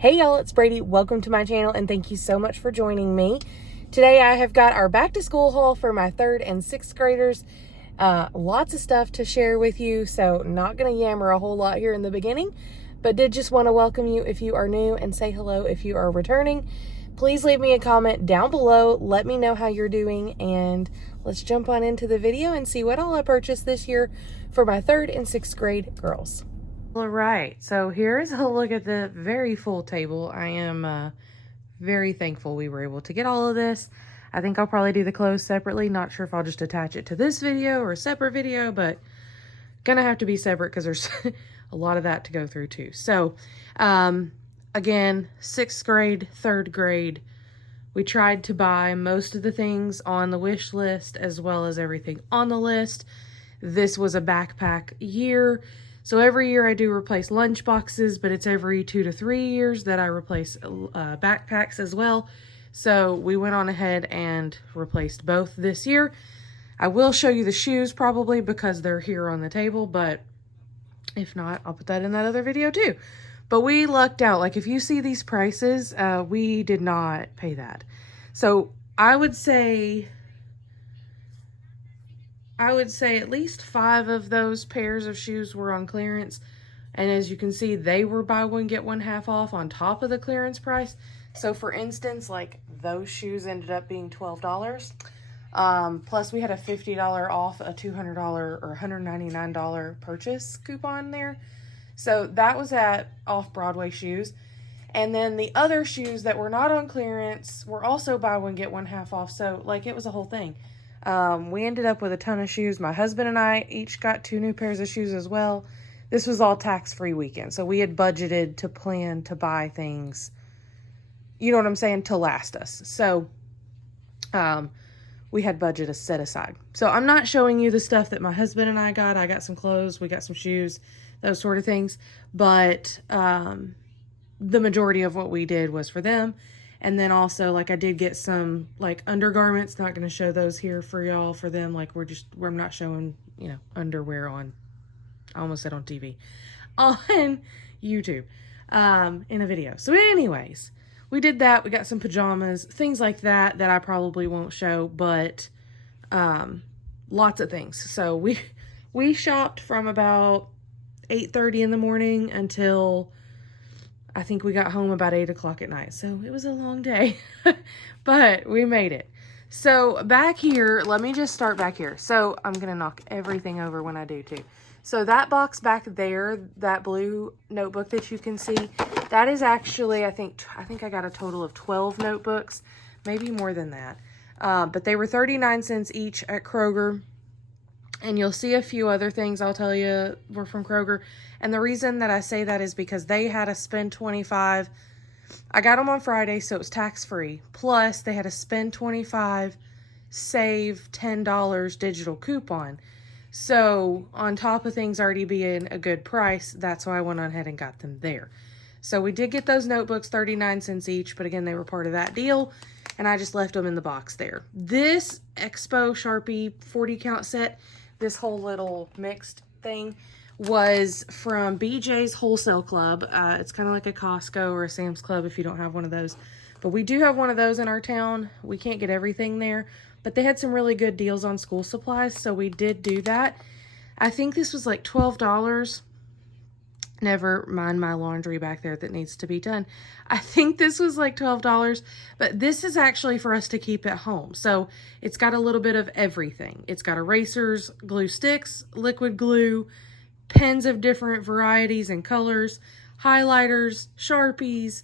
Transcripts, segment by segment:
Hey y'all, it's Brady. Welcome to my channel and thank you so much for joining me. Today I have got our back to school haul for my 3rd and 6th graders. Lots of stuff to share with you, so not going to yammer a whole lot here in the beginning, but did just want to welcome you if you are new and say hello if you are returning. Please leave me a comment down below. Let me know how you're doing and let's jump on into the video and see what all I purchased this year for my 3rd and 6th grade girls. All right, so here's a look at the very full table. I am very thankful we were able to get all of this. I think I'll probably do the clothes separately. Not sure if I'll just attach it to this video or a separate video, but gonna have to be separate because there's a lot of that to go through too. So again, 6th grade, 3rd grade, we tried to buy most of the things on the wish list as well as everything on the list. This was a backpack year. So every year I do replace lunch boxes, but it's every 2 to 3 years that I replace backpacks as well. So we went on ahead and replaced both this year. I will show you the shoes probably because they're here on the table, but if not, I'll put that in that other video too. But we lucked out. Like if you see these prices, we did not pay that. So I would say at least 5 of those pairs of shoes were on clearance. And as you can see, they were buy one, get one half off on top of the clearance price. So for instance, like those shoes ended up being $12. Plus we had a $50 off a $200 or $199 purchase coupon there. So that was at Off-Broadway Shoes. And then the other shoes that were not on clearance were also buy one, get one half off. So like it was a whole thing. We ended up with a ton of shoes. My husband and I each got 2 new pairs of shoes as well. This was all tax-free weekend. So we had budgeted to plan to buy things, you know what I'm saying, to last us. So we had budget set aside. So I'm not showing you the stuff that my husband and I got. I got some clothes, we got some shoes, those sort of things. But the majority of what we did was for them. And then also, like, I did get some, like, undergarments. Not going to show those here for y'all, for them. Like, I'm not showing, you know, underwear on, I almost said on TV, on YouTube, in a video. So anyways, we did that. We got some pajamas, things like that I probably won't show, but lots of things. So we shopped from about 8:30 in the morning until I think we got home about 8 o'clock at night. So it was a long day, but we made it. So back here, let me just start back here. So I'm going to knock everything over when I do too. So that box back there, that blue notebook that you can see, that is actually, I think I got a total of 12 notebooks, maybe more than that. But they were 39 cents each at Kroger. And you'll see a few other things I'll tell you were from Kroger. And the reason that I say that is because they had a spend 25. I got them on Friday, so it was tax-free. Plus, they had a spend 25, save $10 digital coupon. So, on top of things already being a good price, that's why I went on ahead and got them there. So, we did get those notebooks, 39 cents each. But again, they were part of that deal. And I just left them in the box there. This Expo Sharpie 40 count set, this whole little mixed thing, was from BJ's Wholesale Club. It's kind of like a Costco or a Sam's Club if you don't have one of those. But we do have one of those in our town. We can't get everything there. But they had some really good deals on school supplies, so we did do that. I think this was like $12. Never mind my laundry back there that needs to be done. I think this was like $12, but this is actually for us to keep at home. So it's got a little bit of everything. It's got erasers, glue sticks, liquid glue, pens of different varieties and colors, highlighters, Sharpies,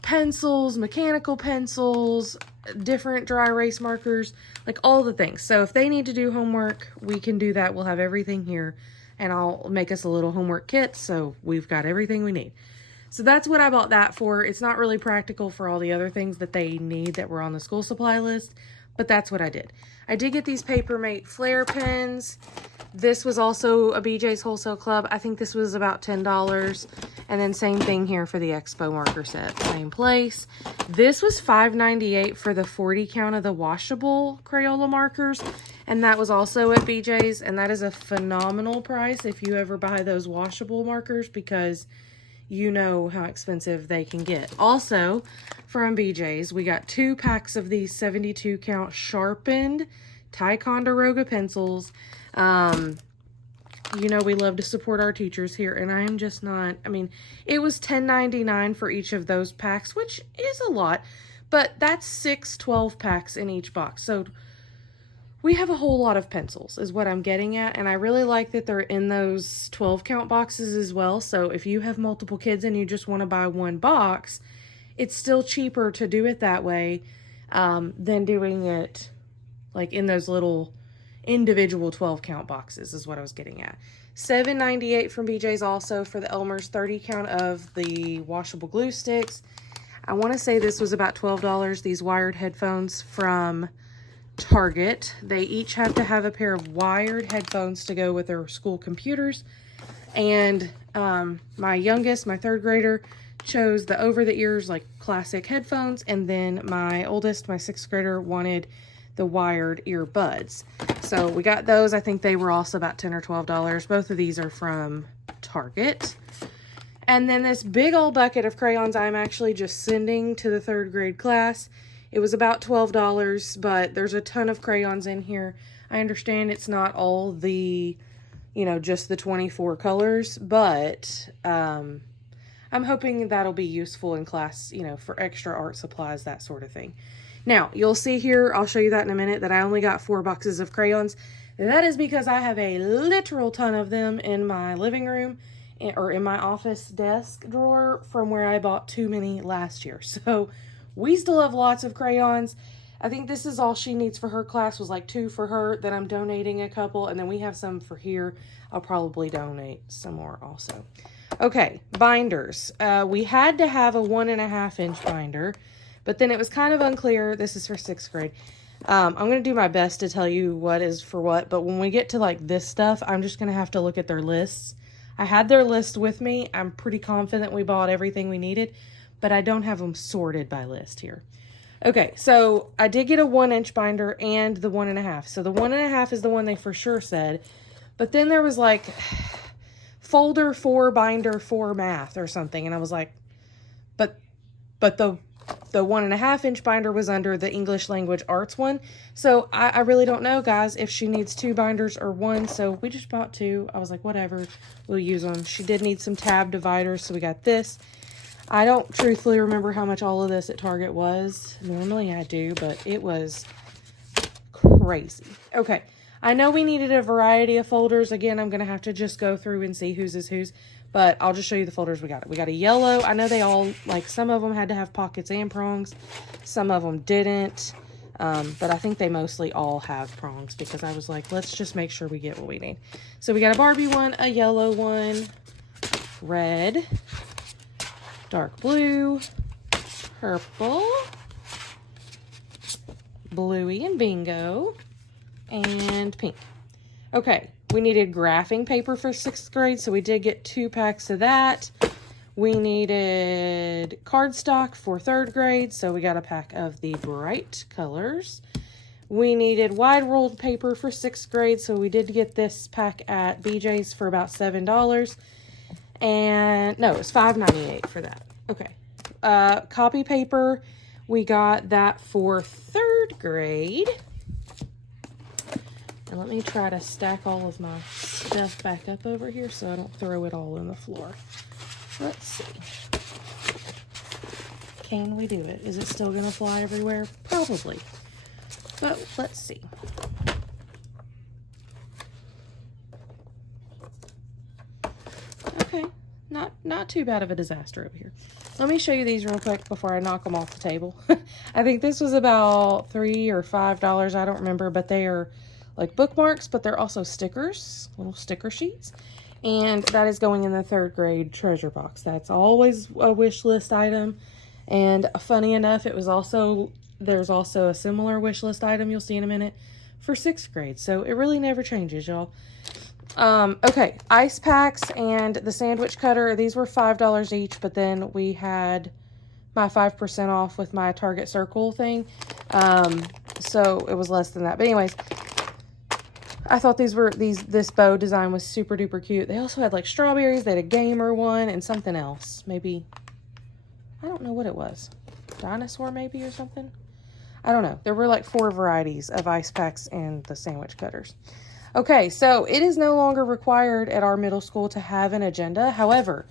pencils, mechanical pencils, different dry erase markers, like all the things. So if they need to do homework, we can do that. We'll have everything here. And I'll make us a little homework kit, so we've got everything we need. So that's what I bought that for. It's not really practical for all the other things that they need that were on the school supply list, but that's what I did. I did get these Papermate Flare pens. This was also a BJ's Wholesale Club. I think this was about $10. And then same thing here for the Expo marker set. Same place. This was $5.98 for the 40 count of the washable Crayola markers. And that was also at BJ's. And that is a phenomenal price if you ever buy those washable markers, because you know how expensive they can get. Also, from BJ's, we got 2 packs of these 72 count sharpened Ticonderoga pencils. You know, we love to support our teachers here, and I am just not, I mean, it was $10.99 for each of those packs, which is a lot, but that's 6 12 packs in each box. So we have a whole lot of pencils is what I'm getting at, and I really like that they're in those 12 count boxes as well. So if you have multiple kids and you just want to buy one box, it's still cheaper to do it that way than doing it like in those little individual 12 count boxes is what I was getting at. $7.98 from BJ's also for the Elmer's 30 count of the washable glue sticks. I want to say this was about $12. These wired headphones from Target. They each have to have a pair of wired headphones to go with their school computers. And my youngest, my 3rd grader, chose the over-the-ears like classic headphones. And then my oldest, my 6th grader, wanted the wired earbuds. So we got those. I think they were also about $10 or $12. Both of these are from Target. And then this big old bucket of crayons I'm actually just sending to the 3rd grade class. It was about $12, but there's a ton of crayons in here. I understand it's not all the, you know, just the 24 colors, but I'm hoping that'll be useful in class, you know, for extra art supplies, that sort of thing. Now, you'll see here, I'll show you that in a minute, that I only got 4 boxes of crayons. That is because I have a literal ton of them in my living room or in my office desk drawer from where I bought too many last year. So we still have lots of crayons. I think this is all she needs for her class, was like 2 for her. Then I'm donating a couple, and then we have some for here. I'll probably donate some more also. Okay, binders. We had to have a 1.5 inch binder, but then it was kind of unclear. This is for 6th grade. I'm going to do my best to tell you what is for what, but when we get to like this stuff, I'm just going to have to look at their lists. I had their list with me. I'm pretty confident we bought everything we needed, but I don't have them sorted by list here. Okay, so I did get a 1 inch binder and the 1.5. So the 1.5 is the one they for sure said, but then there was like folder 4, binder 4 math or something. And I was like, but the 1.5 inch binder was under the English language arts one. So I really don't know, guys, if she needs 2 binders or 1. So we just bought 2. I was like, whatever, we'll use them. She did need some tab dividers, so we got this. I don't truthfully remember how much all of this at Target was. Normally I do, but it was crazy. Okay, I know we needed a variety of folders. Again, I'm going to have to just go through and see whose is whose. But I'll just show you the folders we got. We got a yellow. I know they all, like, some of them had to have pockets and prongs. Some of them didn't. But I think they mostly all have prongs because I was like, let's just make sure we get what we need. So we got a Barbie one, a yellow one, red, dark blue, purple, bluey and bingo, and pink. Okay. We needed graphing paper for 6th grade, so we did get 2 packs of that. We needed cardstock for 3rd grade, so we got a pack of the bright colors. We needed wide rolled paper for 6th grade, so we did get this pack at BJ's for about $7. And no, it was $5.98 for that. Okay. Copy paper, we got that for 3rd grade. And let me try to stack all of my stuff back up over here so I don't throw it all on the floor. Let's see. Can we do it? Is it still going to fly everywhere? Probably. But let's see. Okay. Not too bad of a disaster over here. Let me show you these real quick before I knock them off the table. I think this was about $3 or $5. I don't remember, but they are like bookmarks, but they're also stickers, little sticker sheets. And that is going in the 3rd grade treasure box. That's always a wish list item. And funny enough, there's also a similar wish list item you'll see in a minute for 6th grade. So it really never changes, y'all. Okay, ice packs and the sandwich cutter. These were $5 each, but then we had my 5% off with my Target Circle thing. So it was less than that. But anyways, I thought this bow design was super duper cute. They also had like strawberries. They had a gamer one and something else. Maybe, I don't know what it was. Dinosaur maybe or something. I don't know. There were like 4 varieties of ice packs and the sandwich cutters. Okay, so it is no longer required at our middle school to have an agenda. However,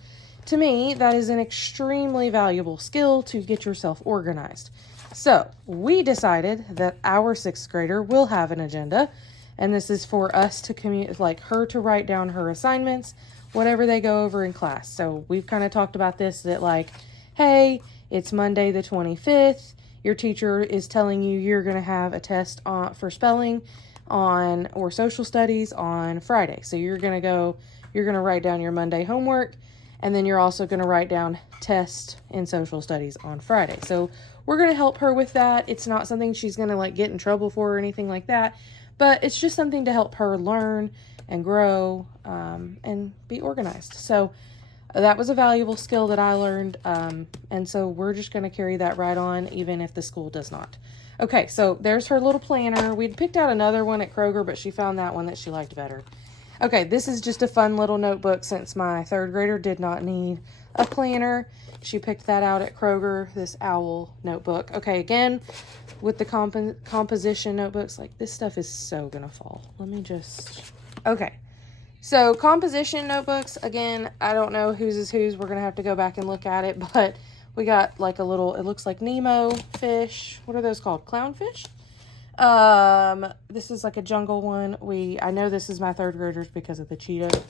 to me, that is an extremely valuable skill to get yourself organized. So we decided that our 6th grader will have an agenda, and this is for us to like her to write down her assignments, whatever they go over in class. So we've kind of talked about this, that like, hey, it's Monday the 25th. Your teacher is telling you you're going to have a test for spelling or social studies on Friday. So you're going to write down your Monday homework, and then you're also going to write down test in social studies on Friday. So we're going to help her with that. It's not something she's going to like get in trouble for or anything like that, but it's just something to help her learn and grow and be organized. So that was a valuable skill that I learned, and so we're just going to carry that right on, even if the school does not. Okay, so there's her little planner. We'd picked out another one at Kroger, but she found that one that she liked better. Okay, this is just a fun little notebook since my 3rd grader did not need a planner. She picked that out at Kroger, this owl notebook. Okay, again, with the composition notebooks, like this stuff is so going to fall. Let me just... Okay. So composition notebooks, again, I don't know whose is whose. We're going to have to go back and look at it, but we got like a little, it looks like Nemo fish. What are those called? Clownfish? This is like a jungle one. I know this is my 3rd graders because of the cheetah.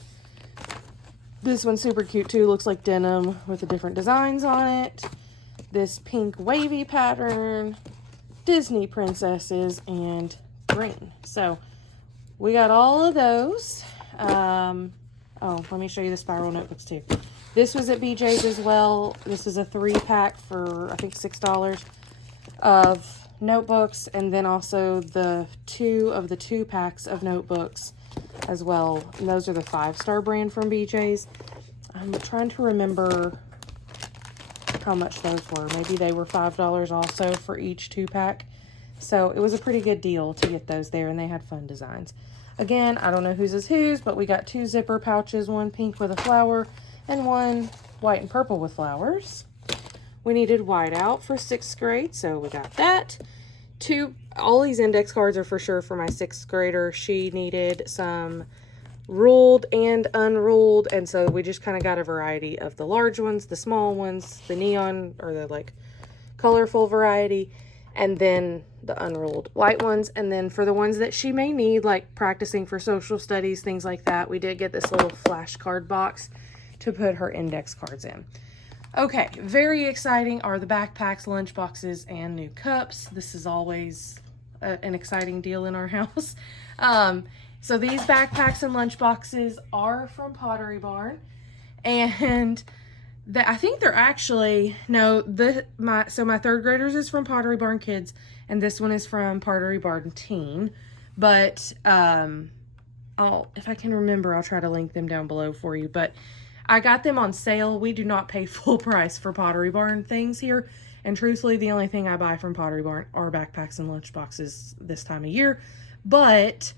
This one's super cute too. Looks like denim with the different designs on it. This pink wavy pattern, Disney princesses, and green. So we got all of those. Let me show you the spiral notebooks too. This was at BJ's as well. This is a 3-pack for, I think, $6 of notebooks, and then also the 2 packs of notebooks as well. And those are the 5-star brand from BJ's. I'm trying to remember how much those were. Maybe they were $5 also for each 2-pack. So it was a pretty good deal to get those there, and they had fun designs. Again, I don't know whose is whose, but we got 2 zipper pouches, one pink with a flower and one white and purple with flowers. We needed whiteout for 6th grade, so we got that. All these index cards are for sure for my 6th grader. She needed some ruled and unruled, and so we just kind of got a variety of the large ones, the small ones, the neon or the like colorful variety, and then the unruled white ones. And then for the ones that she may need, like practicing for social studies, things like that, we did get this little flashcard box to put her index cards in. Okay, very exciting are the backpacks, lunch boxes, and new cups. This is always an exciting deal in our house. So these backpacks and lunch boxes are from Pottery Barn, and I think they're actually, no, my 3rd graders is from Pottery Barn Kids, and this one is from Pottery Barn Teen. But if I can remember, I'll try to link them down below for you. But I got them on sale. We do not pay full price for Pottery Barn things here. And truthfully, the only thing I buy from Pottery Barn are backpacks and lunch boxes this time of year. But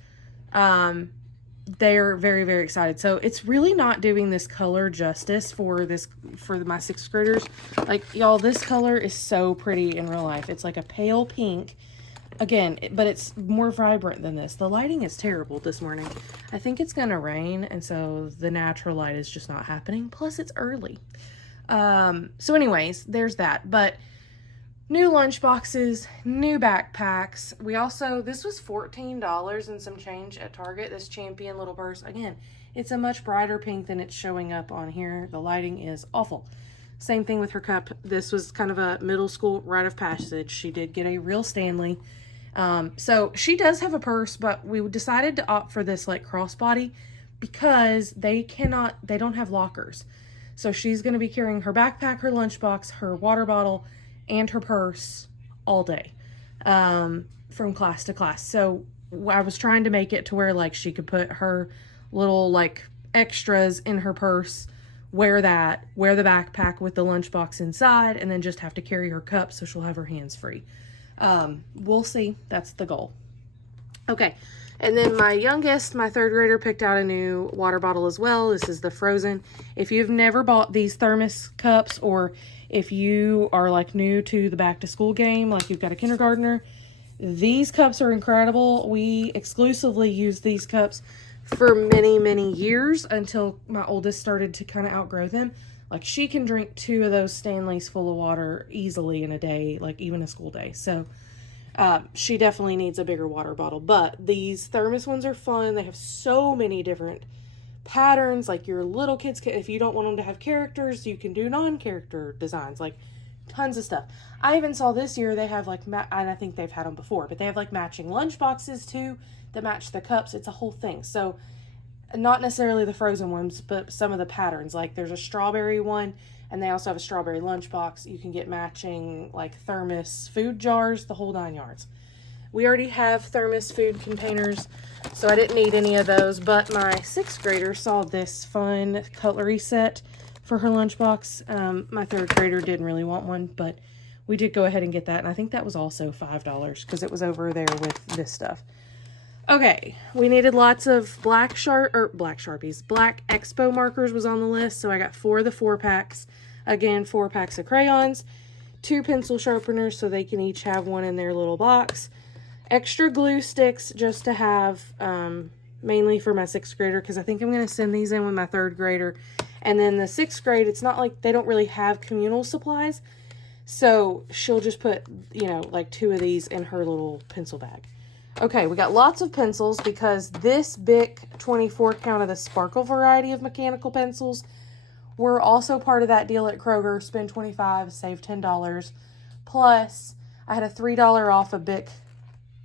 they're very, very excited. So it's really not doing this color justice for my 6th graders. Like, y'all, this color is so pretty in real life. It's like a pale pink. Again, but it's more vibrant than this. The lighting is terrible this morning. I think it's going to rain, and so the natural light is just not happening. Plus, it's early. So anyways, there's that. But new lunch boxes, new backpacks. This was $14 and some change at Target, this Champion little purse. Again, it's a much brighter pink than it's showing up on here. The lighting is awful. Same thing with her cup. This was kind of a middle school rite of passage. She did get a real Stanley. So she does have a purse, but we decided to opt for this like crossbody because they don't have lockers. So she's going to be carrying her backpack, her lunchbox, her water bottle, and her purse all day, from class to class. So I was trying to make it to where like she could put her little like extras in her purse, wear the backpack with the lunchbox inside, and then just have to carry her cup so she'll have her hands free. We'll see. That's the goal. Okay, And then my youngest, my third grader, picked out a new water bottle as well. This is the Frozen. If you've never bought these thermos cups, or if you are like new to the back to school game, like you've got a kindergartner, these cups are incredible. We exclusively use these cups for many, many years until my oldest started to kind of outgrow them. Like, she can drink 2 of those Stanleys full of water easily in a day, like even a school day. So she definitely needs a bigger water bottle. But these thermos ones are fun. They have so many different patterns. Like, your little kids can, if you don't want them to have characters, you can do non-character designs. Like, tons of stuff. I even saw this year they have like, and I think they've had them before, but they have like matching lunch boxes too that match the cups. It's a whole thing. So not necessarily the Frozen ones, but some of the patterns. Like, there's a strawberry one, and they also have a strawberry lunchbox. You can get matching like thermos food jars, the whole 9 yards. We already have thermos food containers, so I didn't need any of those, but my 6th grader saw this fun cutlery set for her lunchbox. My 3rd grader didn't really want one, but we did go ahead and get that, and I think that was also $5 because it was over there with this stuff. Okay, we needed lots of black Sharpies. Black Expo markers was on the list, so I got 4 of the 4-packs. Again, 4 packs of crayons, 2 pencil sharpeners, so they can each have one in their little box. Extra glue sticks just to have, mainly for my 6th grader, because I think I'm going to send these in with my 3rd grader. And then the 6th grade, it's not like they don't really have communal supplies, so she'll just put, you know, like 2 of these in her little pencil bag. Okay, we got lots of pencils because this Bic 24 count of the sparkle variety of mechanical pencils were also part of that deal at Kroger. Spend $25, save $10. Plus, I had a $3 off a Bic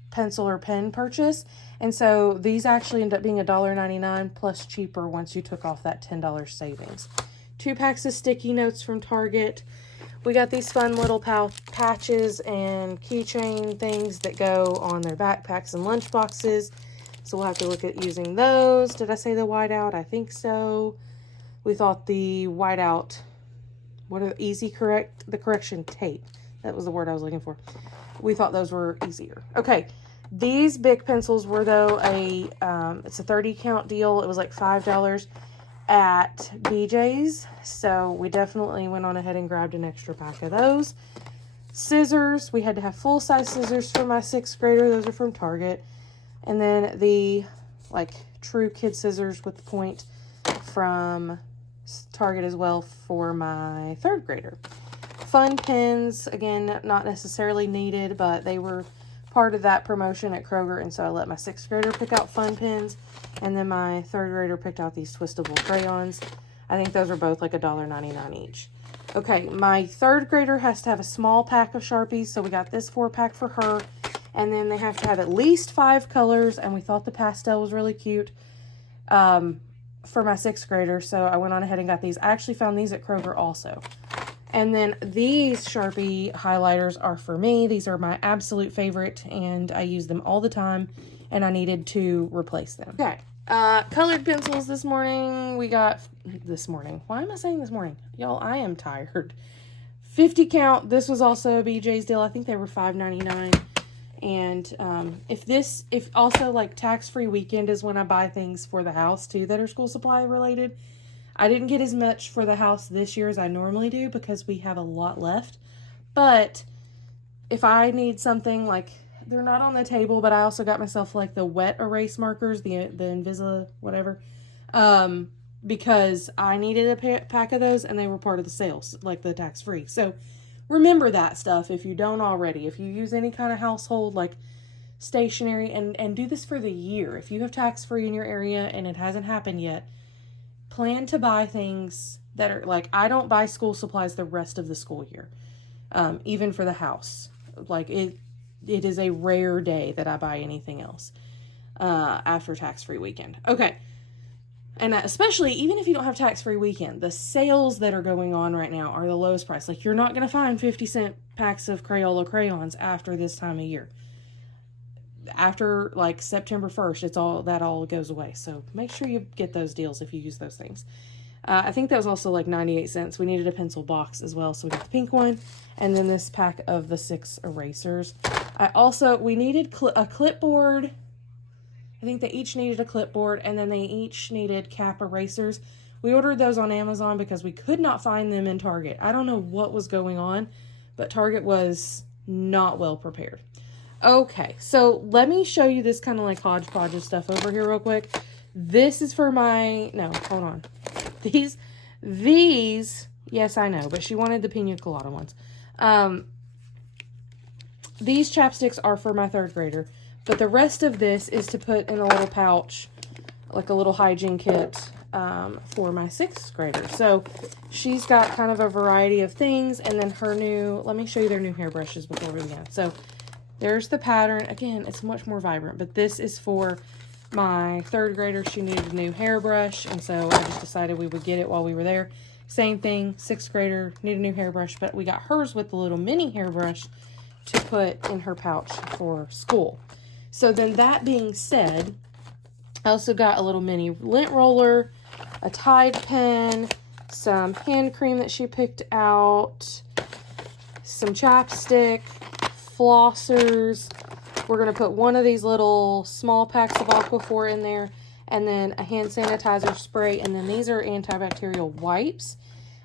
pencil or pen purchase. And so these actually end up being $1.99 plus cheaper once you took off that $10 savings. 2 packs of sticky notes from Target. We got these fun little patches and keychain things that go on their backpacks and lunch boxes. So we'll have to look at using those. Did I say the whiteout? I think so. We thought the whiteout, the correction tape. That was the word I was looking for. We thought those were easier. Okay. These Bic pencils were, though, it's a 30 count deal. It was like $5 at BJ's. So we definitely went on ahead and grabbed an extra pack of those. Scissors. We had to have full-size scissors for my 6th grader. Those are from Target. And then the, like, true kid scissors with the point from Target as well for my 3rd grader. Fun pins. Again, not necessarily needed, but they were part of that promotion at Kroger, and so I let my 6th grader pick out fun pins, and then my 3rd grader picked out these twistable crayons. I think those are both like $1.99 each. Okay, my 3rd grader has to have a small pack of Sharpies, so we got this 4-pack for her, and then they have to have at least 5 colors, and we thought the pastel was really cute for my 6th grader, so I went on ahead and got these. I actually found these at Kroger also. And then these Sharpie highlighters are for me. These are my absolute favorite, and I use them all the time, and I needed to replace them. Okay, colored pencils this morning. Why am I saying this morning? Y'all, I am tired. 50 count. This was also a BJ's deal. I think they were $5.99. And if also like tax-free weekend is when I buy things for the house too that are school supply related. I didn't get as much for the house this year as I normally do because we have a lot left. But if I need something, like, they're not on the table, but I also got myself like the wet erase markers, the Invisa, whatever, because I needed a pack of those and they were part of the sales, like the tax-free. So remember that stuff if you don't already. If you use any kind of household, like stationery, and do this for the year. If you have tax-free in your area and it hasn't happened yet, plan to buy things that are, like, I don't buy school supplies the rest of the school year, even for the house. Like, it is a rare day that I buy anything else after tax-free weekend. Okay. And especially, even if you don't have tax-free weekend, the sales that are going on right now are the lowest price. Like, you're not going to find 50-cent packs of Crayola crayons after this time of year. After, like, September 1st, that all goes away. So make sure you get those deals if you use those things. I think that was also like 98 cents. We needed a pencil box as well, so we got the pink one. And then this pack of the 6 erasers. We needed a clipboard I think they each needed a clipboard, and then they each needed cap erasers. We ordered those on Amazon because we could not find them in Target. I don't know what was going on, but Target was not well prepared. Okay, so let me show you this kind of like hodgepodge of stuff over here real quick. This is for my, no, hold on. These, yes, I know, but she wanted the pina colada ones. These chapsticks are for my 3rd grader, but the rest of this is to put in a little pouch, like a little hygiene kit for my 6th grader. So she's got kind of a variety of things, and then her new, let me show you their new hairbrushes before we begin. So there's the pattern. Again, it's much more vibrant, but this is for my 3rd grader. She needed a new hairbrush, and so I just decided we would get it while we were there. Same thing, 6th grader, need a new hairbrush, but we got hers with the little mini hairbrush to put in her pouch for school. So then that being said, I also got a little mini lint roller, a Tide pen, some hand cream that she picked out, some chapstick, flossers. We're going to put one of these little small packs of Aquaphor in there, and then a hand sanitizer spray, and then these are antibacterial wipes,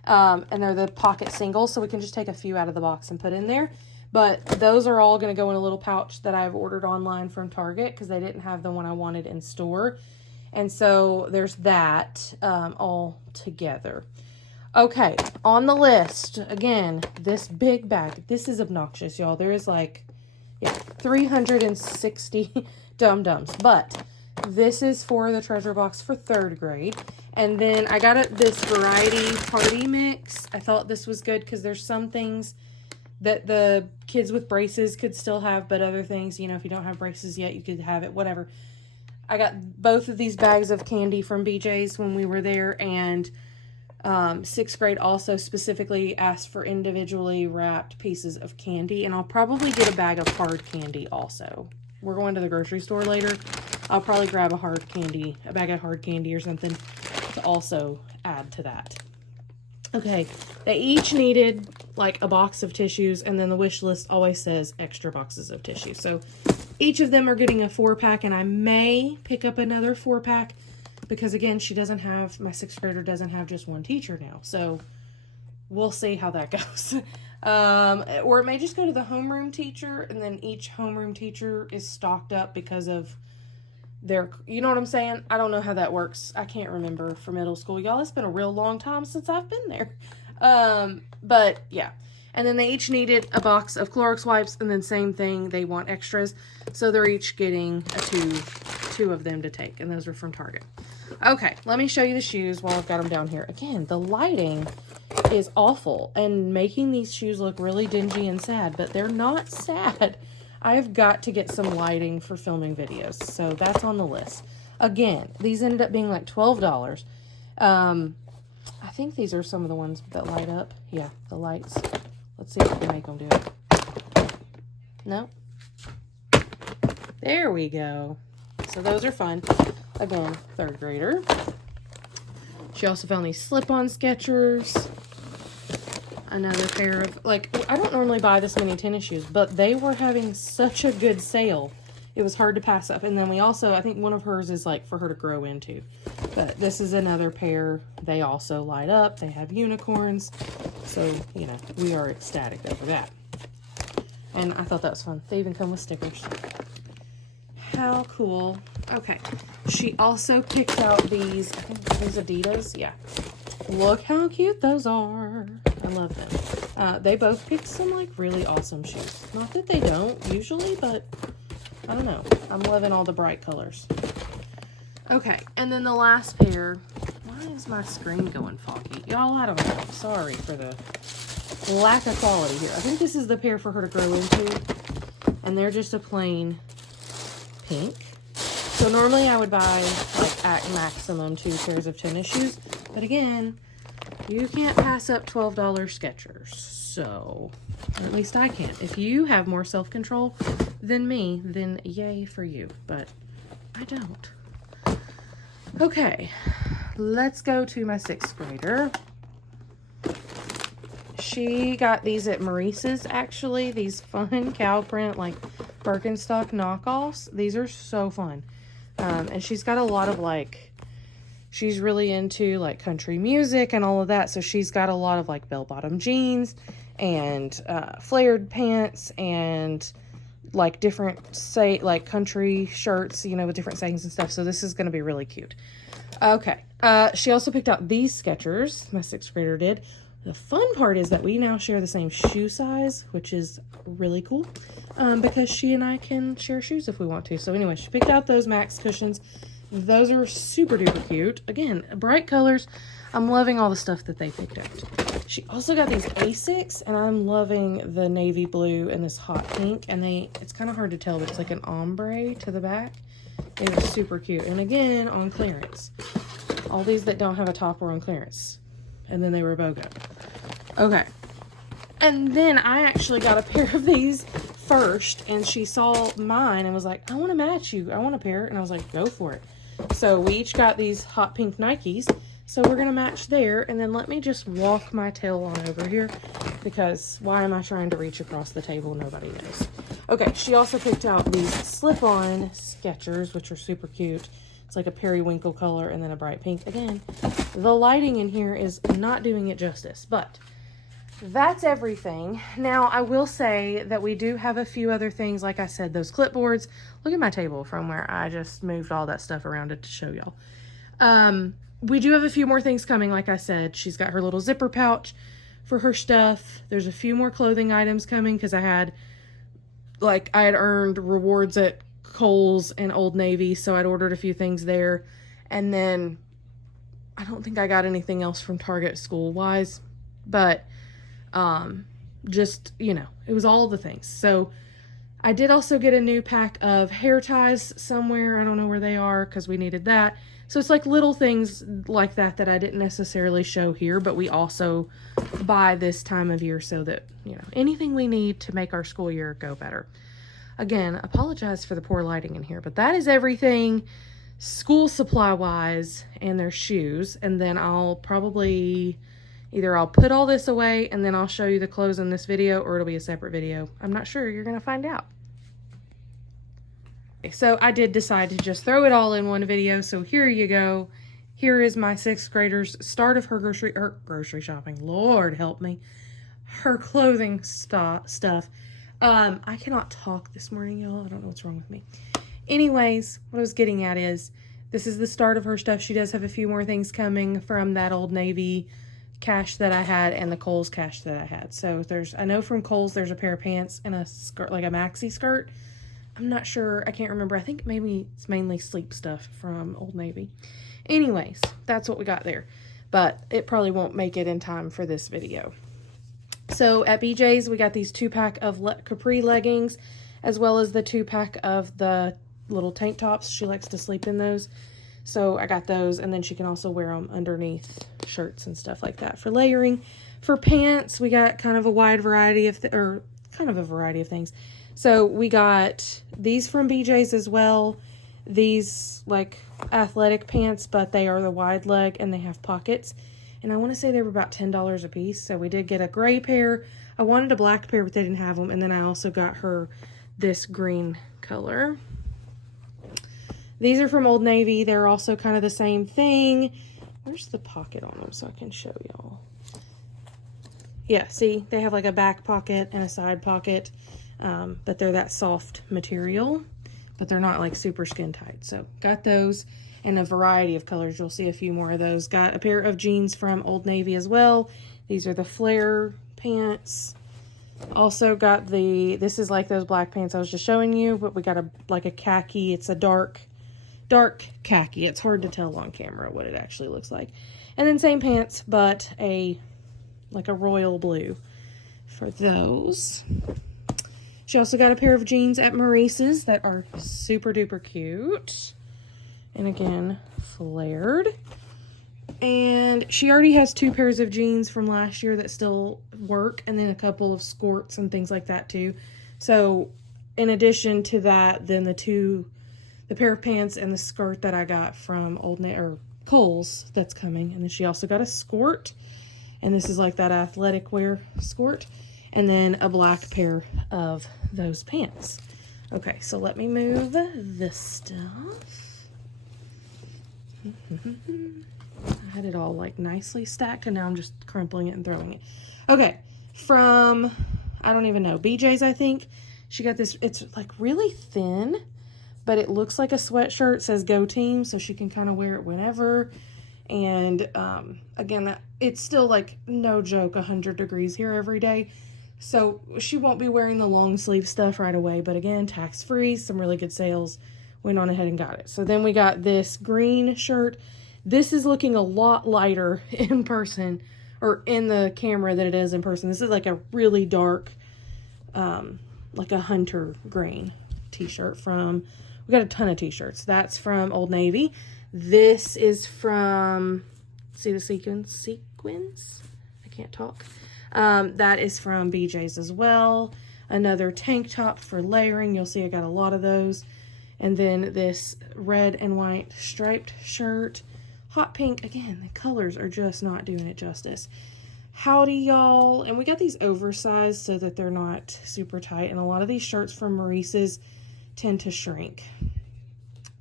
and they're the pocket singles, so we can just take a few out of the box and put in there. But those are all going to go in a little pouch that I've ordered online from Target because they didn't have the one I wanted in store. And so there's that all together. Okay, on the list, again, this big bag. This is obnoxious, y'all. There is like, 360 dum-dums. But this is for the treasure box for 3rd grade. And then I got this variety party mix. I thought this was good because there's some things that the kids with braces could still have, but other things, you know, if you don't have braces yet, you could have it, whatever. I got both of these bags of candy from BJ's when we were there, and 6th grade also specifically asked for individually wrapped pieces of candy, and I'll probably get a bag of hard candy also. We're going to the grocery store later. I'll probably grab a bag of hard candy or something to also add to that. Okay, they each needed like a box of tissues, and then the wish list always says extra boxes of tissue. So each of them are getting a 4-pack, and I may pick up another 4-pack because, again, my 6th grader doesn't have just one teacher now. So we'll see how that goes. Or it may just go to the homeroom teacher, and then each homeroom teacher is stocked up because of you know what I'm saying? I don't know how that works. I can't remember for middle school. Y'all, it's been a real long time since I've been there. But yeah. And then they each needed a box of Clorox wipes, and then same thing, they want extras. So they're each getting two of them to take, and those are from Target. Okay, let me show you the shoes while I've got them down here. Again, the lighting is awful and making these shoes look really dingy and sad, but they're not sad. I've got to get some lighting for filming videos, so that's on the list. Again, these ended up being like $12. I think these are some of the ones that light up. Yeah, the lights. Let's see if we can make them do it. No? There we go. So those are fun. Again, 3rd grader. She also found these slip-on Skechers. Another pair of, like, I don't normally buy this many tennis shoes, but they were having such a good sale. It was hard to pass up. And then we also, I think one of hers is like for her to grow into. But this is another pair. They also light up. They have unicorns. So, you know, we are ecstatic over that. And I thought that was fun. They even come with stickers. How cool. Okay. She also picked out these, I think these Adidas. Yeah. Look how cute those are. I love them. They both picked some like really awesome shoes. Not that they don't usually, but I don't know. I'm loving all the bright colors. Okay, and then the last pair. Why is my screen going foggy? Y'all, I don't know. Sorry for the lack of quality here. I think this is the pair for her to grow into. And they're just a plain pink. So normally I would buy like at maximum 2 pairs of tennis shoes. But again, you can't pass up $12 Skechers. So, at least I can't. If you have more self-control than me, then yay for you. But I don't. Okay, let's go to my 6th grader. She got these at Maurice's, actually. These fun cow print, like, Birkenstock knockoffs. These are so fun. And she's got a lot of like, she's really into like country music and all of that. So she's got a lot of like bell-bottom jeans and flared pants and like different say like country shirts, you know, with different sayings and stuff. So this is going to be really cute. Okay. She also picked out these Skechers. My 6th grader did. The fun part is that we now share the same shoe size, which is really cool, because she and I can share shoes if we want to. So anyway, she picked out those Max cushions. Those are super duper cute. Again, bright colors. I'm loving all the stuff that they picked out. She also got these Asics, and I'm loving the navy blue and this hot pink. And it's kind of hard to tell, but it's like an ombre to the back. It was super cute. And again, on clearance. All these that don't have a top were on clearance. And then they were BOGO. Okay. And then I actually got a pair of these first, and she saw mine and was like, I want to match you. I want a pair. And I was like, go for it. So we each got these hot pink Nikes. So we're going to match there. And then let me just walk my tail on over here, because why am I trying to reach across the table? Nobody knows. Okay. She also picked out these slip-on Skechers, which are super cute. It's like a periwinkle color and then a bright pink. Again, the lighting in here is not doing it justice, but that's everything. Now, I will say that we do have a few other things. Like I said, those clipboards. Look at my table from where I just moved all that stuff around it to show y'all. We do have a few more things coming. Like I said, she's got her little zipper pouch for her stuff. There's a few more clothing items coming because I had earned rewards at Kohl's and Old Navy, so I'd ordered a few things there. And then I don't think I got anything else from Target school-wise, but just, you know, it was all the things. So I did also get a new pack of hair ties somewhere. I don't know where they are because we needed that. So it's like little things like that that I didn't necessarily show here, but we also buy this time of year so that, you know, anything we need to make our school year go better. Again, apologize for the poor lighting in here, but that is everything school supply wise and their shoes. And then I'll probably I'll put all this away and then I'll show you the clothes in this video, or it'll be a separate video. I'm not sure. You're going to find out. So I did decide to just throw it all in one video. So here you go. Here is my 6th grader's start of her grocery shopping. Lord help me. Her clothing stuff. I cannot talk this morning, y'all. I don't know what's wrong with me. Anyways, what I was getting at is this is the start of her stuff. She does have a few more things coming from that Old Navy cash that I had and the Kohl's cash that I had. So I know from Kohl's there's a pair of pants and a skirt, like a maxi skirt. I'm not sure. I can't remember. I think maybe it's mainly sleep stuff from Old Navy. Anyways, that's what we got there. But it probably won't make it in time for this video. So at BJ's, we got these 2-pack of capri leggings, as well as the 2-pack of the little tank tops. She likes to sleep in those. So I got those, and then she can also wear them underneath shirts and stuff like that for layering. For pants, we got kind of a wide variety of, things. So we got these from BJ's as well. These like athletic pants, but they are the wide leg and they have pockets. And I want to say they were about $10 a piece. So we did get a gray pair. I wanted a black pair, but they didn't have them. And then I also got her this green color. These are from Old Navy. They're also kind of the same thing. Where's the pocket on them so I can show y'all? Yeah, see, they have like a back pocket and a side pocket. But they're that soft material. But they're not like super skin tight. So got those in a variety of colors. You'll see a few more of those. Got a pair of jeans from Old Navy as well. These are the flare pants. Also got this is like those black pants I was just showing you, but we got a khaki. It's a dark khaki. It's hard to tell on camera what it actually looks like. And then same pants, but like a royal blue for those. She also got a pair of jeans at Maurice's that are super duper cute. And again, flared. And she already has 2 pairs of jeans from last year that still work. And then a couple of skirts and things like that too. So in addition to that, then the pair of pants and the skirt that I got from Kohl's that's coming. And then she also got a skirt. And this is like that athletic wear skirt. And then a black pair of those pants. Okay, so let me move this stuff. I had it all like nicely stacked, and now I'm just crumpling it and throwing it. Okay, from, I don't even know, BJ's, I think. She got this, it's like really thin, but it looks like a sweatshirt. It says Go Team, so she can kind of wear it whenever. And again, it's still like, no joke, 100 degrees here every day. So she won't be wearing the long sleeve stuff right away. But again, tax-free, some really good sales. Went on ahead and got it. So then we got this green shirt. This is looking a lot lighter in person, or in the camera, than it is in person. This is like a really dark, like a hunter green t-shirt from, we got a ton of t-shirts. That's from Old Navy. This is from, see the sequins? I can't talk. That is from BJ's as well. Another tank top for layering. You'll see I got a lot of those. And then this red and white striped shirt. Hot pink. Again, the colors are just not doing it justice. Howdy, y'all. And we got these oversized so that they're not super tight. And a lot of these shirts from Maurice's tend to shrink.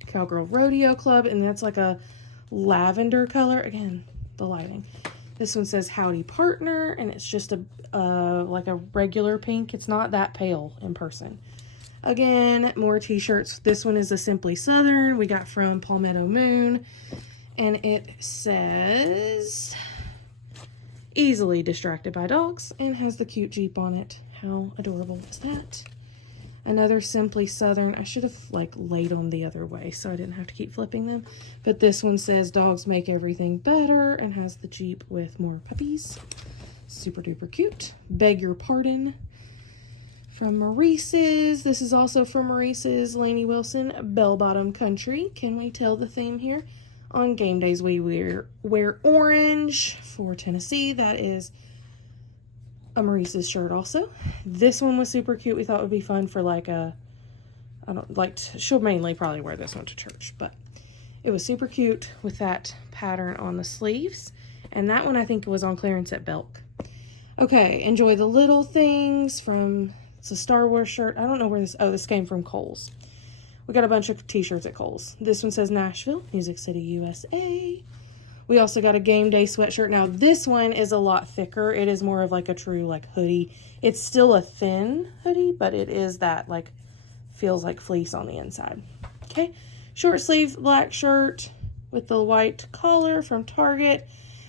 Cowgirl Rodeo Club. And that's like a lavender color. Again, the lighting. This one says Howdy Partner. And it's just a like a regular pink. It's not that pale in person. Again, more t-shirts. This one is a Simply Southern. We got from Palmetto Moon. And it says, easily distracted by dogs, and has the cute Jeep on it. How adorable is that? Another Simply Southern. I should have like laid them the other way so I didn't have to keep flipping them. But this one says dogs make everything better, and has the Jeep with more puppies. Super duper cute. Beg Your Pardon. From Maurice's. This is also from Maurice's. Lainey Wilson, Bell Bottom Country. Can we tell the theme here? On game days, we wear orange for Tennessee. That is a Maurice's shirt also. This one was super cute. We thought it would be fun for like a, I don't like, she'll mainly probably wear this one to church, but it was super cute with that pattern on the sleeves. And that one I think was on clearance at Belk. Okay, Enjoy the Little Things from, it's a Star Wars shirt. I don't know where this, oh, this came from Kohl's. We got a bunch of t-shirts at Kohl's. This one says Nashville, Music City, USA. We also got a game day sweatshirt. Now, this one is a lot thicker. It is more of like a true like hoodie. It's still a thin hoodie, but it is that like, feels like fleece on the inside. Okay. Short sleeve black shirt with the white collar from Target.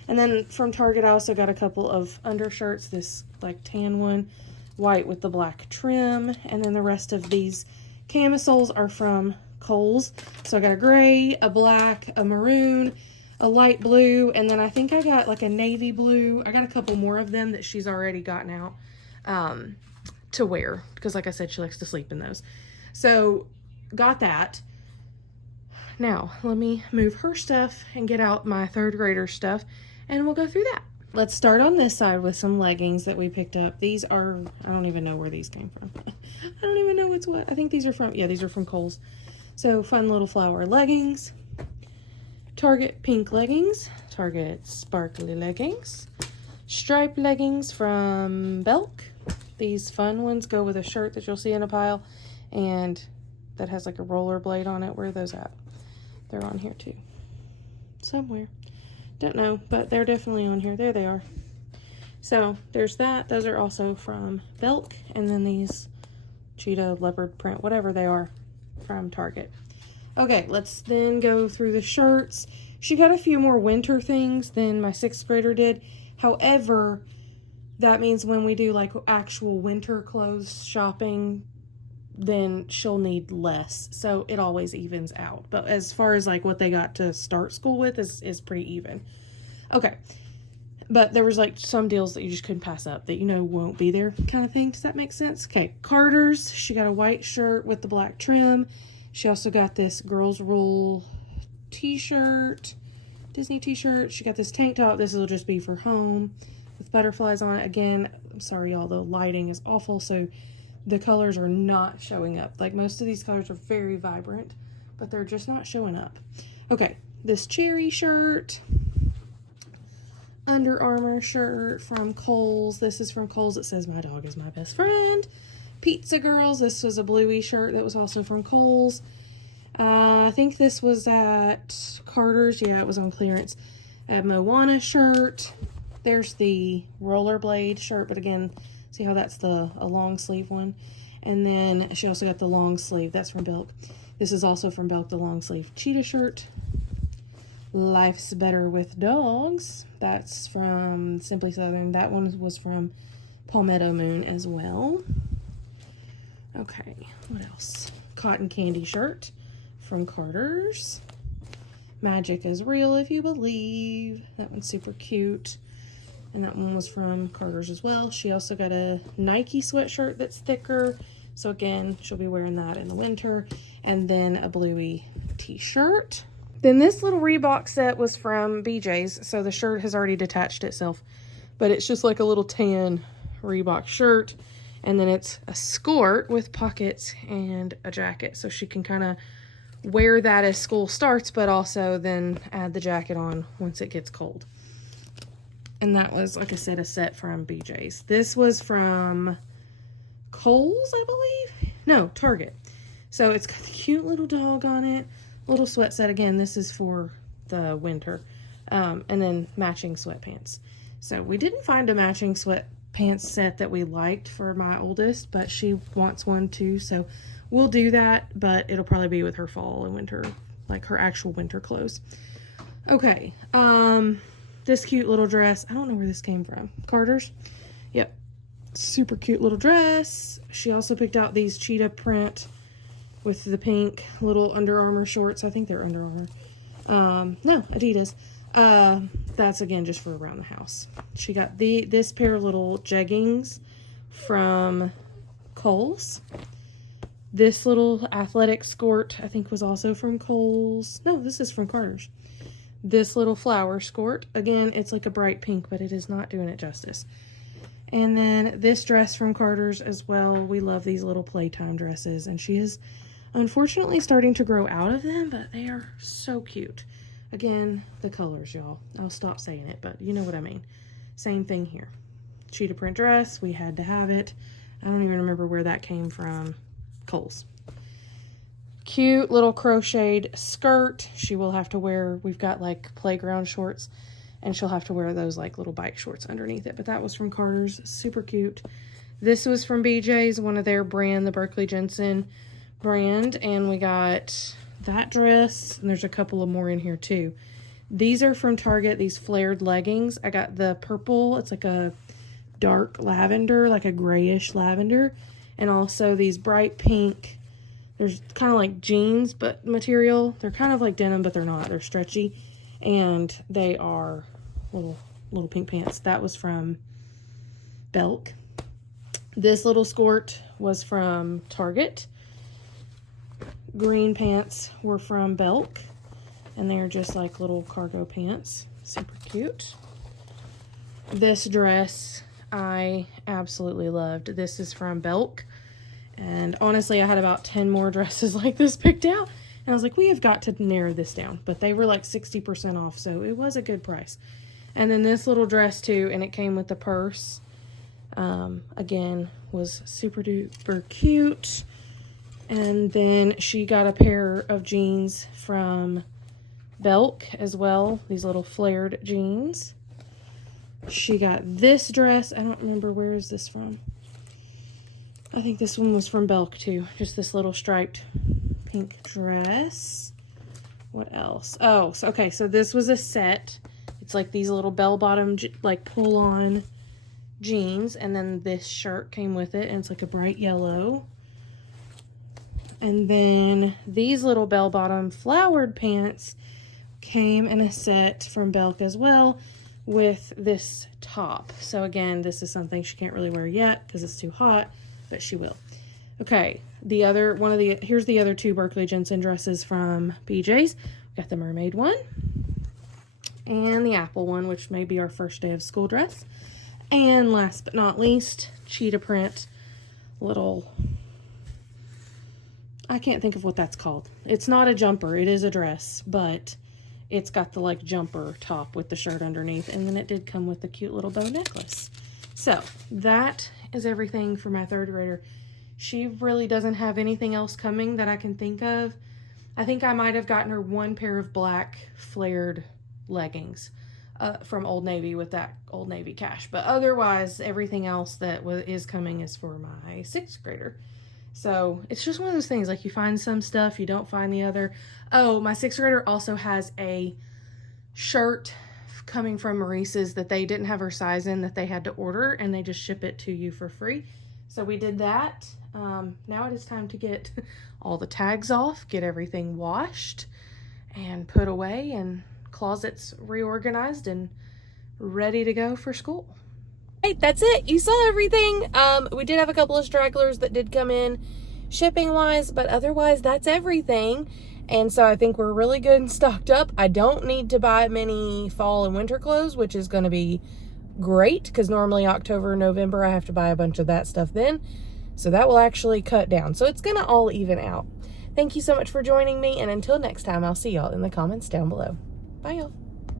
And then from Target, I also got a couple of undershirts. This like tan one, white with the black trim. And then the rest of these camisoles are from Kohl's. So I got a gray, a black, a maroon, a light blue, and then I think I got like a navy blue. I got a couple more of them that she's already gotten out to wear, because like I said, she likes to sleep in those. So got that. Now let me move her stuff and get out my third grader stuff, and we'll go through that. Let's start on this side with some leggings that we picked up. These are, I don't even know where these came from. I don't even know what's what. I think these are from, yeah, these are from Kohl's. So fun little flower leggings. Target pink leggings. Target sparkly leggings. Striped leggings from Belk. These fun ones go with a shirt that you'll see in a pile. And that has like a roller blade on it. Where are those at? They're on here too. Somewhere. Don't know, but they're definitely on here. There they are. So there's that. Those are also from Belk. And then these cheetah, leopard print, whatever they are, from Target. Okay, let's then go through the shirts. She got a few more winter things than my 6th grader did. However, that means when we do like actual winter clothes shopping, then she'll need less. So it always evens out. But as far as like what they got to start school with is pretty even. Okay. But there was like some deals that you just couldn't pass up that you know won't be there kind of thing. Does that make sense? Okay. Carter's. She got a white shirt with the black trim. She also got this Girls Rule t-shirt. Disney t-shirt. She got this tank top. This will just be for home with butterflies on it. Again, I'm sorry y'all, the lighting is awful. So the colors are not showing up. Like most of these colors are very vibrant, but they're just not showing up. Okay, this cherry shirt, Under Armour shirt from Kohl's. This is from Kohl's. It says my dog is my best friend. Pizza Girls. This was a bluey shirt that was also from Kohl's. I think this was at Carter's. Yeah, it was on clearance. I have Moana shirt. There's the rollerblade shirt, but again, see how that's a long sleeve one. And then she also got the long sleeve. That's from Belk. This is also from Belk, the long sleeve cheetah shirt. Life's Better with Dogs. That's from Simply Southern. That one was from Palmetto Moon as well. Okay, what else? Cotton candy shirt from Carter's. Magic is real if you believe. That one's super cute. And that one was from Carter's as well. She also got a Nike sweatshirt that's thicker. So again, she'll be wearing that in the winter. And then a bluey t-shirt. Then this little Reebok set was from BJ's. So the shirt has already detached itself. But it's just like a little tan Reebok shirt. And then it's a skirt with pockets and a jacket. So she can kind of wear that as school starts, but also then add the jacket on once it gets cold. And that was, like I said, a set from BJ's. This was from Kohl's, I believe. No, Target. So it's got the cute little dog on it. Little sweat set. Again, this is for the winter. And then matching sweatpants. So we didn't find a matching sweatpants set that we liked for my oldest, but she wants one too. So we'll do that, but it'll probably be with her fall and winter, like her actual winter clothes. Okay. This cute little dress. I don't know where this came from. Carter's. Yep. Super cute little dress. She also picked out these cheetah print with the pink little Under Armour shorts. I think they're Under Armour. No, Adidas. That's again just for around the house. She got this pair of little jeggings from Kohl's. This little athletic skirt, I think, was also from Kohl's. No, this is from Carter's. This little flower skirt. Again, it's like a bright pink, but it is not doing it justice. And then this dress from Carter's as well. We love these little playtime dresses. And she is unfortunately starting to grow out of them, but they are so cute. Again, the colors, y'all. I'll stop saying it, but you know what I mean. Same thing here. Cheetah print dress. We had to have it. I don't even remember where that came from. Kohl's. Cute little crocheted skirt. She will have to wear, we've got like playground shorts, and she'll have to wear those like little bike shorts underneath it. But that was from Carter's. Super cute. This was from BJ's, one of their brand, the Berkeley Jensen brand. And we got that dress, and there's a couple of more in here too. These are from Target, these flared leggings. I got the purple. It's like a dark lavender, like a grayish lavender. And also these bright pink, there's kind of like jeans, but material. They're kind of like denim, but they're not. They're stretchy. And they are little pink pants. That was from Belk. This little skirt was from Target. Green pants were from Belk. And they're just like little cargo pants. Super cute. This dress I absolutely loved. This is from Belk. And honestly, I had about 10 more dresses like this picked out. And I was like, we have got to narrow this down. But they were like 60% off, so it was a good price. And then this little dress too, and it came with the purse. Again, was super duper cute. And then she got a pair of jeans from Belk as well. These little flared jeans. She got this dress. I don't remember, where is this from? I think this one was from Belk too. Just this little striped pink dress. What else? Oh, so, okay. So this was a set. It's like these little bell-bottom, like pull-on jeans. And then this shirt came with it. And it's like a bright yellow. And then these little bell-bottom flowered pants came in a set from Belk as well, with this top. So again, this is something she can't really wear yet because it's too hot, but she will. Okay, here's the other two Berkeley Jensen dresses from BJ's. We got the mermaid one and the apple one, which may be our first day of school dress. And last but not least, cheetah print little, I can't think of what that's called. It's not a jumper, it is a dress, but it's got the like jumper top with the shirt underneath. And then it did come with the cute little bow necklace. So that is everything for my third grader. She really doesn't have anything else coming that I can think of. I think I might have gotten her one pair of black flared leggings from Old Navy with that Old Navy cash. But otherwise, everything else that is coming is for my 6th grader. So it's just one of those things, like you find some stuff, you don't find the other. Oh, my 6th grader also has a shirt coming from Maurice's that they didn't have her size in, that they had to order, and they just ship it to you for free. So we did that. Now it is time to get all the tags off, get everything washed and put away, and closets reorganized and ready to go for school. Right, that's it. You saw everything. We did have a couple of stragglers that did come in shipping wise, but otherwise that's everything. And so I think we're really good and stocked up. I don't need to buy many fall and winter clothes, which is going to be great, because normally October and November I have to buy a bunch of that stuff then. So that will actually cut down. So it's going to all even out. Thank you so much for joining me, and until next time, I'll see y'all in the comments down below. Bye, y'all.